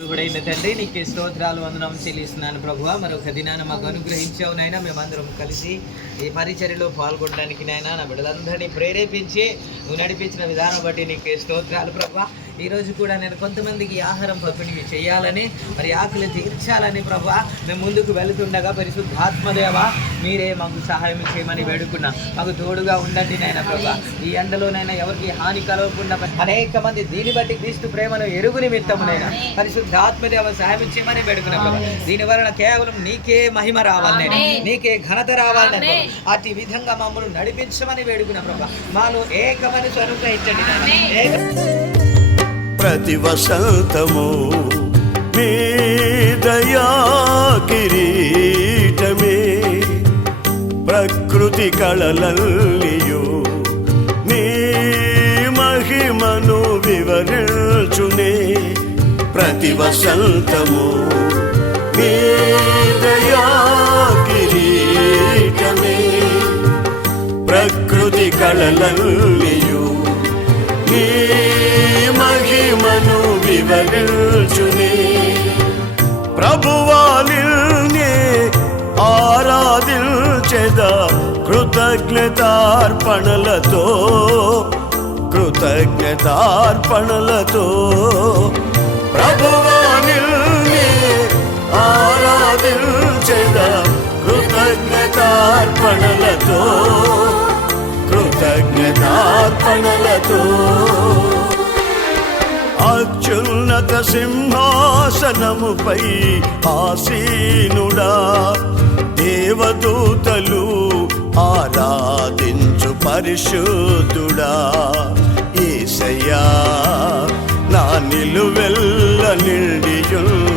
దేవుడైన తండ్రి నీకే స్తోత్రాలు వందనం చెల్లిస్తున్నాను ప్రభువా. మరొక దినాన్ని మాకు అనుగ్రహించావు నాయనా. మేమందరం కలిసి ఈ పరిచర్యలో పాల్గొనడానికి నాయనా నా బిడ్డలందరినీ ప్రేరేపించి నువ్వు నడిపించిన విధానం బట్టి నీకే స్తోత్రాలు ప్రభువా. ఈరోజు కూడా నేను కొంతమందికి ఆహారం పంపిణీ చేయాలని, మరి ఆకలి తీర్చాలని ప్రభువా మేము ముందుకు వెళుతుండగా పరిశుద్ధాత్మదేవ మీరే మాకు సహాయం చేయమని వేడుకున్నాం. మాకు తోడుగా ఉండండి నాయన ప్రభువా. ఈ ఎండలోనైనా ఎవరికి హాని కలగకుండా అనేక మంది దీన్ని బట్టి క్రీస్తు ప్రేమను ఎరుగు నిమిత్తమునైనా పరిశుద్ధాత్మదేవ సహాయం చేయమని వేడుకున్నాం ప్రభా. దీని వలన కేవలం నీకే మహిమ రావాలి, నీకే ఘనత రావాలని అతి విధంగా మమ్మల్ని నడిపించమని వేడుకున్నాం ప్రభా. మాలో ఏక మనసు అనుగ్రహించండి నాయన. ప్రతి వసంతము మీ దయా కిరీటమే, ప్రకృతి కళలల్లియు నీ మహిమను వివరించునే. ప్రతి వసంతము మీ దయా కిరీటమే, ప్రకృతి కళలల్లియు నీ మహిమను వివరించునే. ప్రభువాలినే ఆరాధించెదా కృతజ్ఞతార్పణలతో, కృతజ్ఞతార్పణలతో. ప్రభువాలినే ఆరాధించెదా కృతజ్ఞతార్పణలతో, కృతజ్ఞతార్పణలతో. అత్యున్నత సింహాసనముపై ఆసీనుడా, దేవదూతలు ఆరాధించు పరిశుద్ధుడా. యేసయ్యా నా నిలువెల్ల నిండియున్న